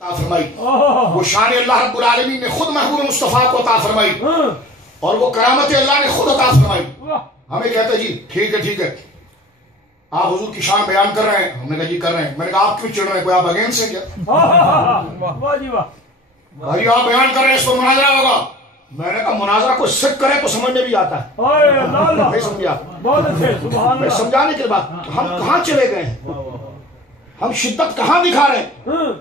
فرمائی، وہ شان اللہ رب العالمین نے خود محبوب مصطفیٰ کو عطا فرمائی اور وہ کرامت اللہ نے خود عطا فرمائی۔ ہمیں کہتے جی ٹھیک ہے ٹھیک ہے آپ حضور کی شان بیان کر رہے ہیں، ہم نے کہا جی کر رہے ہیں۔ میں نے کہا آپ کیوں چڑھ رہے ہیں، کوئی آپ اگینسٹ ہیں کیا؟ بھائی آپ بیان کر رہے ہیں اس کو مناظرہ ہوگا۔ میں نے کہا مناظرہ کوئی سکھ کرے تو سمجھ میں بھی آتا ہے، نہیں سمجھا؟ میں سمجھانے کے بعد ہم کہاں چلے گئے ہیں، ہم شدت کہاں دکھا رہے ہیں؟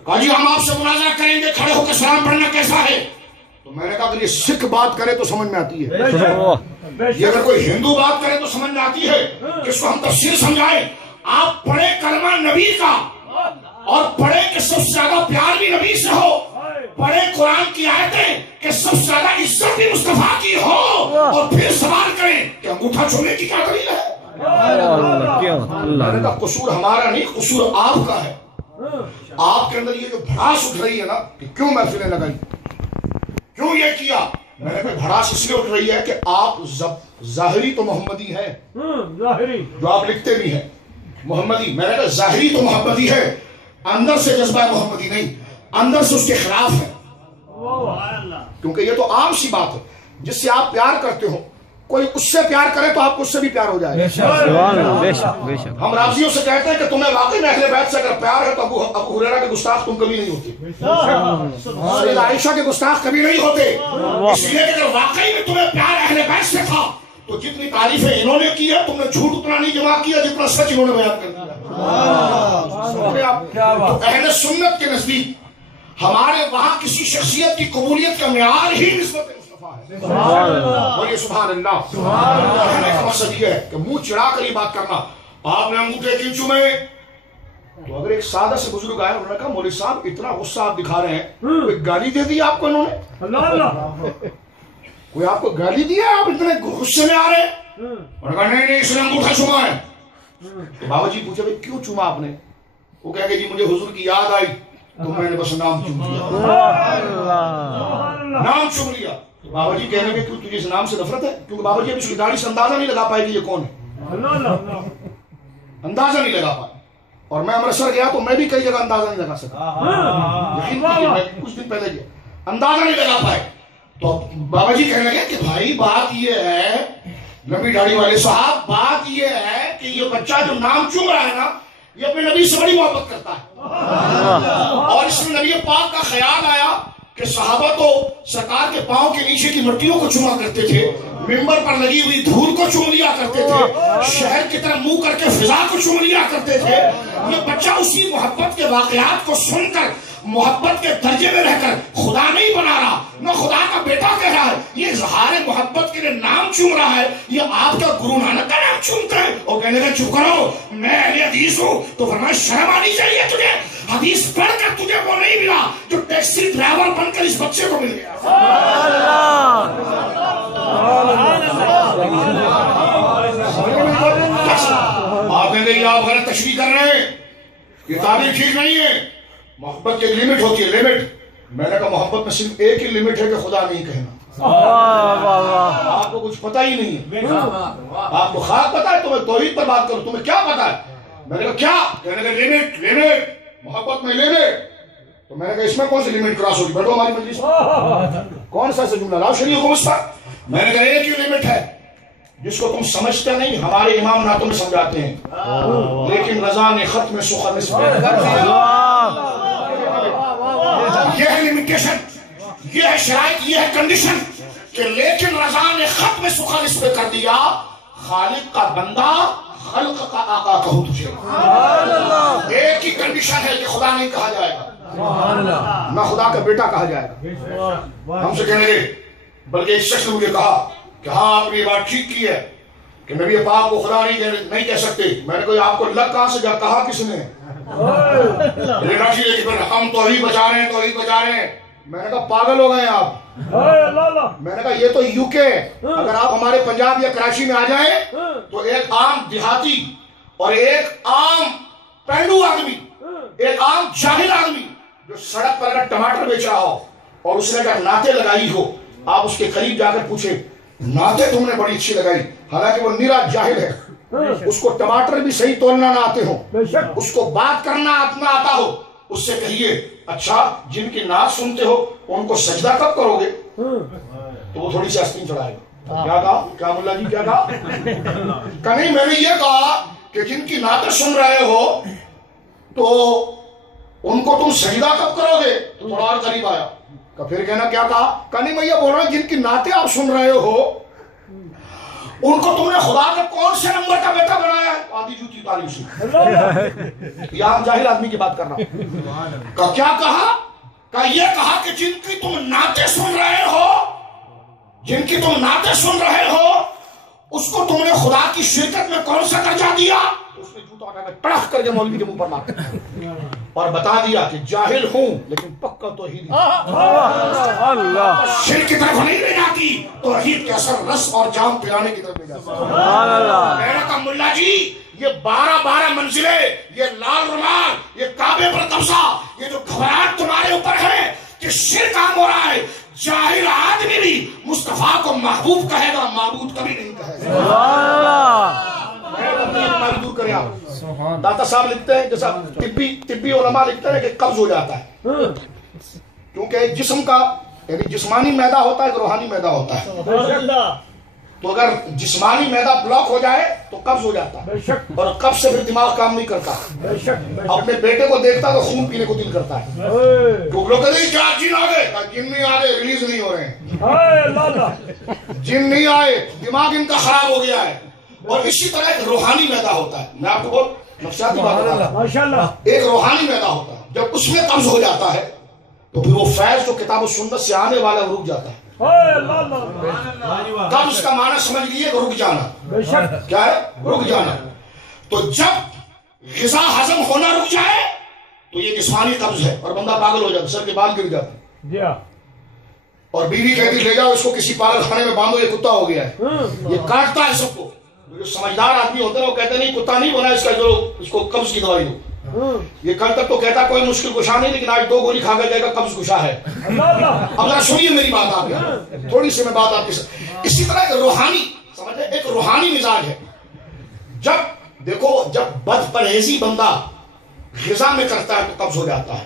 کہا جی ہم آپ سے مناظرہ کریں گے، کھڑے ہو کے سلام پڑھنا کیسا ہے؟ تو میں نے کہا اگر یہ سکھ بات کرے تو سمجھ میں آتی ہے، یہ اگر کوئی ہندو بات کرے تو سمجھ میں آتی ہے کہ اس کو ہم تفسیر سمجھائیں۔ آپ پڑھے کلمہ نبی کا اور پڑھے کہ سب سے زیادہ پیار بھی نبی سے ہو، پڑھے قرآن کی آیتیں کہ سب سے زیادہ عزت بھی مصطفیٰ کی ہو، اور پھر سوال کریں کہ انگوٹھا چھوڑنے کی کیا دلیل ہے؟ میں نے کہا قصور ہمارا نہیں، قصور آپ کا ہے۔ آپ کے اندر یہ جو بھڑاس اٹھ رہی ہے نا کہ کیوں محفلیں لگائی، کیوں یہ کیا، میں نے کہا بھڑاس اس لیے اٹھ رہی ہے کہ آپ ظاہری تو محمدی ہیں، جو آپ لکھتے بھی ہیں محمدی، میں نے کہا ظاہری تو محمدی ہے، اندر سے جذبہ محمدی نہیں، اندر سے اس کے خلاف ہے۔ کیونکہ یہ تو عام سی بات ہے، جس سے آپ پیار کرتے ہو کوئی اس سے پیار کرے تو آپ کو اس سے بھی پیار ہو جائے گا۔ ہم رافضیوں سے کہتے ہیں کہ تمہیں واقعی میں اہل بیت سے اگر پیار ہے تو ابو ہریرہ کے گستاخ تم کبھی نہیں ہوتے، سیدہ عائشہ کے گستاخ کبھی نہیں ہوتے، اس لیے کہ اگر واقعی میں تمہیں پیار اہل بیت سے تھا تو جتنی تعریفیں انہوں نے کی ہے تم نے جھوٹ اتنا نہیں جمع کیا جتنا سچ انہوں نے بیان کر دیا۔ تو اہل سنت کے نزدیک ہمارے وہاں کسی شخصیت کی قبولیت کا معیار ہی نسبت مصطفیٰ ہے۔ بولیے سبحان اللہ۔ کہنے کا مقصد یہ ہے کہ منہ چڑھا کر یہ بات کرنا، آپ نے انگوٹھے کیوں چومے؟ تو اگر ایک سادہ سے بزرگ آئے انہوں نے کہا مولوی صاحب اتنا غصہ آپ دکھا رہے ہیں، کوئی گالی دے دی آپ کو انہوں نے؟ کوئی آپ کو گالی دیا آپ اتنے غصے میں آ رہے ہیں؟ انہوں نے کہا نہیں نہیں اس نے انگوٹھا چوما ہے۔ تو بابا جی پوچھے کیوں چوما آپ نے؟ وہ کہہ کہ جی مجھے حضور کی یاد آئی تو میں نے بس نام چوم لیا، نام چوم لیا۔ تو بابا جی کہنے کہ کیوں تجھے اس نام سے نفرت ہے؟ کیونکہ بابا جی اب اس کی داڑھی سے اندازہ نہیں لگا پائے کہ یہ کون ہے، اندازہ نہیں لگا پائے۔ اور میں امرتسر گیا تو میں بھی کئی جگہ اندازہ نہیں لگا سکا، یقین کیجیے میں کچھ دن پہلے گیا اندازہ نہیں لگا پائے۔ تو بابا جی کہنے لگے کہ بھائی بات یہ ہے نبی داڑھی والے صاحب، بات یہ ہے کہ یہ بچہ جو نام چوم رہا ہے نا یہ اپنے نبی سے بڑی محبت کرتا ہے، اور اس میں نبی پاک کا خیال آیا کہ صحابہ تو سرکار کے پاؤں کے نیچے کی مٹیوں کو چوما کرتے تھے، ممبر پر لگی ہوئی دھول کو چوم لیا کرتے تھے، شہر کی طرف منہ کر کے فضا کو چوم لیا کرتے تھے۔ یہ بچہ اسی محبت کے واقعات کو سن کر محبت کے درجے میں رہ کر خدا نہیں بنا رہا، نہ خدا کا بیٹا کہہ رہا ہے، یہ اظہار محبت کے لیے نام چوم رہا ہے، یہ آپ کا گرو نانک کا نام چومتا ہے۔ اور کہنے لگا چپ کرو میں اہل حدیث ہوں۔ تو فرمایا شرم آنی چاہیے تجھے، حدیث پڑھ کر تجھے وہ نہیں ملا جو ٹیکسی ڈرائیور بن کر اس بچے کو مل گیا۔ آپ کہتے ہیں آپ غلط تشریح کر رہے ہیں، یہ تعبیر ٹھیک نہیں ہے۔ محبت کی ایک لمٹ ہوتی ہے، لمٹ۔ میں نے کہا محبت میں صرف ایک ہی لمٹ ہے کہ خدا نہیں کہنا۔ آپ کو کچھ پتہ ہی نہیں ہے، آپ کو خاک پتہ ہے، تمہیں توحید پر بات کرو تمہیں کیا پتہ ہے؟ میں نے کہا کیا؟ کہنے لگے لمٹ لمٹ، محبت میں لمٹ۔ تو میں نے کہا اس میں کون سی لمٹ کراس ہوگی؟ بیٹھو ہماری مجلس میں، کون سا جملہ لاؤ شریف کو مجھ پر۔ میں نے کہا ایک ہی لمٹ ہے جس کو تم سمجھتے نہیں، ہمارے امام نہ تمہیں سمجھاتے ہیں، لیکن رضا نے ختم سخن اس میں یہ ہے لمیٹیشن، یہ ہے شرائط، یہ ہے کنڈیشن کہ لیکن رضا نے ختم سخن اس پہ کر دیا، خالق کا بندہ خلق کا آقا کہو تجھے۔ ایک ہی کنڈیشن ہے کہ خدا نہیں کہا جائے گا، نہ خدا کا بیٹا کہا جائے گا۔ ہم سے کہنے لگے، بلکہ ایک شخص نے مجھے کہا کہ ہاں آپ نے یہ بات ٹھیک کی ہے کہ نبی پاک کو خدا نہیں کہہ سکتے۔ میں نے کہا آپ کو لگ کہاں سے جا، کہا کس نے؟ ہم توحید بچا رہے ہیں، توحید بچا رہے ہیں۔ میں نے کہا پاگل ہو گئے ہیں آپ۔ میں نے کہا یہ تو یو کے ہے، اگر آپ ہمارے پنجاب یا کراچی میں آ جائیں تو ایک عام دیہاتی اور ایک عام پہلو آدمی، ایک عام جاہل آدمی جو سڑک پر اگر ٹماٹر بیچ رہا ہو اور اس نے اگر نعتیں لگائی ہو، آپ اس کے قریب جا کر پوچھیں نعتیں تم نے بڑی اچھی لگائی، حالانکہ وہ نرا جاہل ہے، اس کو ٹماٹر بھی صحیح تولنا نہ آتے ہو، اس کو بات کرنا نہ آتا ہو، اس سے کہیے اچھا جن کی نعت سنتے ہو ان کو سجدہ کب کرو گے؟ تو وہ تھوڑی سی آستین چڑھائے گا. کیا کہا؟ کیا ملا جی کیا کہا؟ کہ نہیں میں نے یہ کہا کہ جن کی نعتیں سن رہے ہو تو ان کو تم سجدہ کب کرو گے؟ تو تھوڑا اور قریب آیا. پھر کہنا کیا کہا؟ کہ نہیں میں یہ بول رہا ہوں جن کی نعتیں آپ سن رہے ہو ان کو تم نے خدا کا کون سے نمبر کا بیٹا بنایا ہے؟ آدھی جوتی تالی سے. یہاں جاہل آدمی کی بات کرنا. کیا کہا؟ کہ یہ کہا کہ جن کی تم نعتیں سن رہے ہو اس کو تم نے خدا کی شرکت میں کون سا درجہ دیا؟ اس نے جوتا اٹھا کے پڑخ کر کے مولوی کے منہ پر مارا اور بتا دیا کہ جاہل ہوں لیکن پکا توحید شرک کی طرف نہیں لے جاتی، توحید کے اثر رس اور جام پلانے کی طرف لے جاتی. میں نے کہا ملا جی یہ 12 منزلیں، یہ لال رومال، یہ کعبے پر قبضہ، یہ جو گھبراہٹ تمہارے اوپر ہے کہ شرک عام ہو رہا ہے، جاہل آدمی بھی مصطفیٰ کو محبوب کہے گا، معبود کبھی نہیں کہے گا. دور کریں آپ. داتا صاحب لکھتے ہیں جیسا طبی علماء لکھتے ہیں کہ قبض ہو جاتا ہے کیونکہ جسم کا یعنی جسمانی میدہ ہوتا ہے کہ روحانی میدہ ہوتا ہے. تو اگر جسمانی میدہ بلاک ہو جائے تو قبض ہو جاتا ہے اور قبض سے پھر دماغ کام نہیں کرتا. اپنے بیٹے کو دیکھتا تو خون پینے کو دل کرتا ہے. لوگ کہتے ہیں کیا جن آ گئے؟ جن نہیں آ گئے، ریلیز نہیں ہو رہے ہیں. جن نہیں آئے، دماغ ان کا خراب ہو گیا ہے. اور اسی طرح ایک روحانی میدہ ہوتا ہے. میں آپ کو بہت نفسیاتی بات بتا رہا ہوں. ایک روحانی میدہ ہوتا ہے، جب اس میں قبض ہو جاتا ہے تو پھر وہ فیض جو کتاب و سنت سے آنے والا رک جاتا ہے. قبض کا معنی سمجھ لیجیے کہ رک جانا. کیا ہے؟ رک جانا. تو جب غذا ہضم ہونا رک جائے تو یہ جسمانی قبض ہے اور بندہ پاگل ہو جاتا، سر کے بال گر جاتے. اور بیوی کہتی لے جاؤ اس کو کسی پاگل خانے میں باندھو، یہ کتا ہو گیا ہے، یہ کاٹتا ہے سب کو. جو سمجھدار آدمی ہوتے ہیں وہ کہتے نہیں کتا نہیں بنا، اس کو قبض کی دوائی دو. یہ کل تک تو کہتا کوئی مشکل کشا نہیں، لیکن آج 2 گولی کھا کر جائے گا قبض کشا ہے. اب ذرا سنیے میری بات آپ یہاں تھوڑی سی میں بات آپ کے ساتھ. اسی طرح ایک روحانی سمجھے ایک روحانی مزاج ہے. جب دیکھو جب بد پرہیزی بندہ غذا میں کرتا ہے تو قبض ہو جاتا ہے،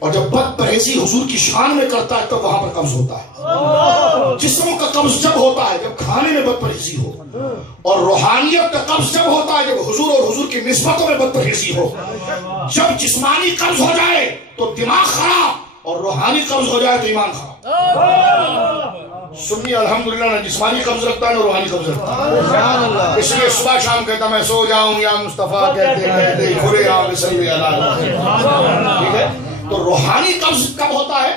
اور جب بد پرہیزی حضور کی شان میں کرتا ہے تو وہاں پر قبض ہوتا ہے. جسموں کا قبض جب ہوتا ہے جب کھانے میں بد پرہیزی ہو، اور روحانیت کا قبض جب ہوتا ہے جب حضور اور حضور کی نسبتوں میں بد پرہیزی ہو. جب جسمانی قبض ہو جائے تو دماغ خراب اور روحانی قبض ہو جائے تو ایمان خراب. سنی الحمدللہ نہ جسمانی قبض رکھتا ہے نہ روحانی قبض رکھتا ہے. اس لیے صبح شام کہتا میں سو جاؤں یا مصطفیٰ کہتے کھلے عام صلی اللہ علیہ وسلم. ٹھیک ہے. تو روحانی قبض کب ہوتا ہے؟